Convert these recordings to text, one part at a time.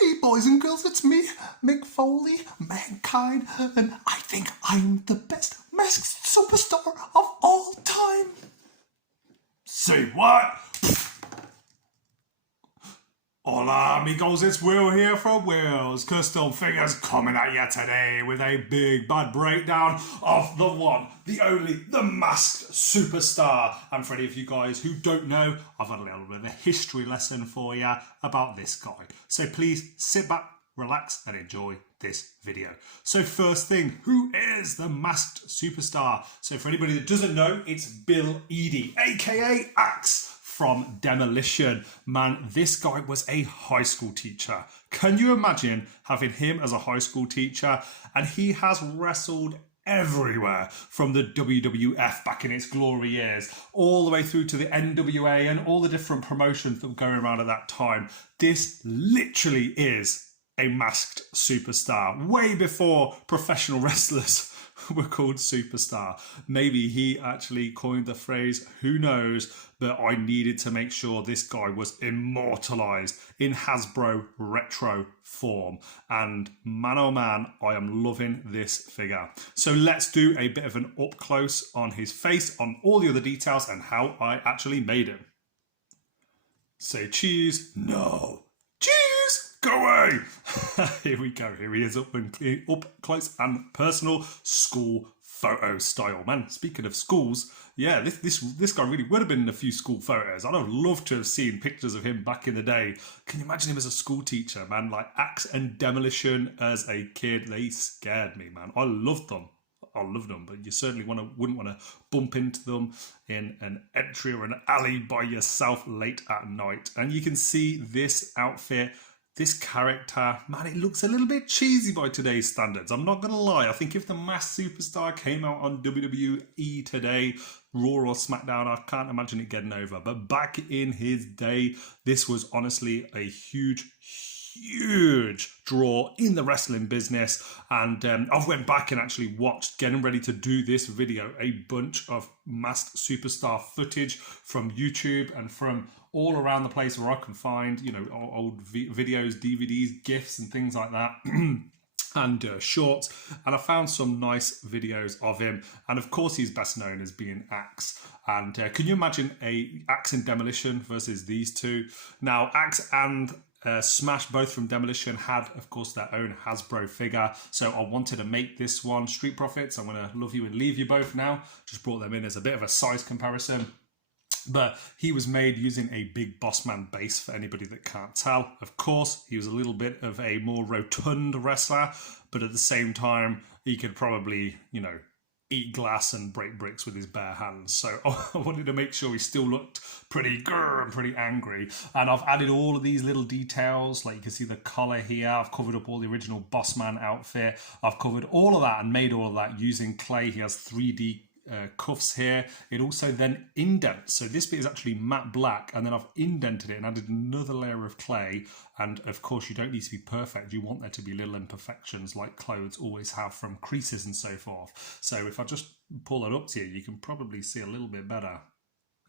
Hey boys and girls, it's me, Mick Foley, Mankind, and I think I'm the best masked superstar of all time. Say what? Hola amigos, it's Will here from Will's Custom Figures coming at you today with a big bad breakdown of the one, the only, the masked superstar. And for any of you guys who don't know, I've got a little bit of a history lesson for you about this guy. So please sit back, relax and enjoy this video. So first thing, who is the masked superstar? So for anybody that doesn't know, it's Bill Eadie, aka Axe from Demolition. Man, this guy was a high school teacher. Can you imagine having him as a high school teacher? And he has wrestled everywhere, from the WWF back in its glory years, all the way through to the NWA and all the different promotions that were going around at that time. This literally is a masked superstar, way before professional wrestlers were called superstar. Maybe he actually coined the phrase, who knows, but I needed to make sure this guy was immortalized in Hasbro retro form. And man oh man, I am loving this figure. So let's do a bit of an up close on his face, on all the other details and how I actually made him. Say cheese. No. Cheese. Go away! Here we go. Here he is up close and personal, school photo style. Man, speaking of schools, yeah, this guy really would have been in a few school photos. I'd have loved to have seen pictures of him back in the day. Can you imagine him as a school teacher, man? Like Axe and Demolition as a kid, they scared me, man. I loved them. I loved them, but you certainly wouldn't want to bump into them in an entry or an alley by yourself late at night. And you can see this outfit, this character, man, it looks a little bit cheesy by today's standards. I'm not going to lie. I think if the Masked Superstar came out on WWE today, Raw or SmackDown, I can't imagine it getting over. But back in his day, this was honestly a huge draw in the wrestling business. And I've went back and actually watched, getting ready to do this video, a bunch of Masked Superstar footage from YouTube and from all around the place where I can find, you know, old videos, DVDs, GIFs and things like that. And shorts, and I found some nice videos of him. And of course he's best known as being Axe. And can you imagine a Axe in Demolition versus these two? Now Axe and Smash, both from Demolition, had of course their own Hasbro figure, so I wanted to make this one. Street Profits, I'm going to love you and leave you both now. Just brought them in as a bit of a size comparison. But he was made using a Big Boss Man base, for anybody that can't tell. Of course, he was a little bit of a more rotund wrestler, but at the same time, he could probably, you know, eat glass and break bricks with his bare hands. So I wanted to make sure he still looked pretty grrr and pretty angry. And I've added all of these little details, like you can see the collar here. I've covered up all the original Boss Man outfit. I've covered all of that and made all of that using clay. He has 3D cuffs here. It also then indents, so this bit is actually matte black, and then I've indented it and added another layer of clay. And of course you don't need to be perfect, you want there to be little imperfections like clothes always have, from creases and so forth. So if I just pull it up to you, you can probably see a little bit better.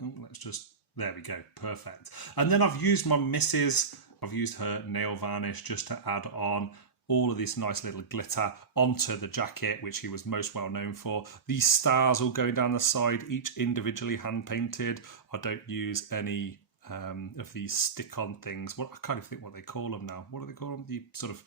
Oh, let's just, there we go, perfect. And then I've used my missus, I've used her nail varnish just to add on all of this nice little glitter onto the jacket, which he was most well known for. These stars all going down the side, each individually hand painted. I don't use any of these stick-on things. What, I can't even think what they call them now. What do they call them? You sort of,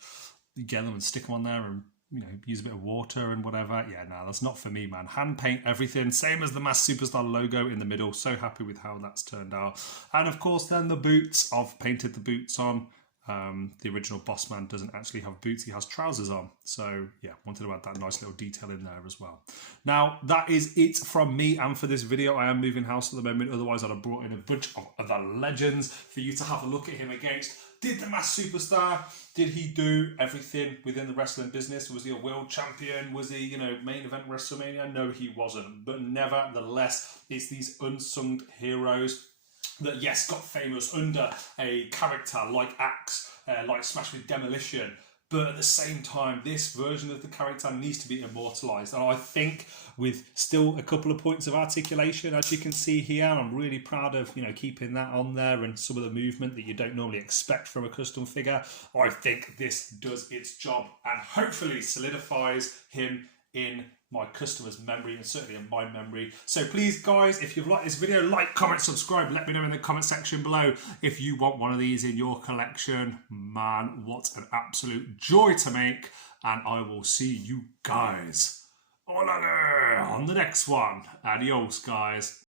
you get them and stick them on there and, you know, use a bit of water and whatever. Yeah, no, that's not for me, man. Hand paint everything. Same as the Masked Superstar logo in the middle. So happy with how that's turned out. And of course then the boots. I've painted the boots on. The original Boss Man doesn't actually have boots, he has trousers on. So yeah, wanted to add that nice little detail in there as well. Now that is it from me and for this video. I am moving house at the moment, otherwise I'd have brought in a bunch of other legends for you to have a look at him against. Did the Masked Superstar, did he do everything within the wrestling business? Was he a world champion? Was he, you know, main event WrestleMania? No, he wasn't. But nevertheless, it's these unsung heroes that, yes, got famous under a character like Axe, like Smash with Demolition, but at the same time, this version of the character needs to be immortalized. And I think with still a couple of points of articulation, as you can see here, I'm really proud of, keeping that on there and some of the movement that you don't normally expect from a custom figure. I think this does its job and hopefully solidifies him in my customer's memory and certainly in my memory. So please, guys, if you've liked this video, like, comment, subscribe. Let me know in the comment section below if you want one of these in your collection. Man, what an absolute joy to make. And I will see you guys on the next one. Adios, guys.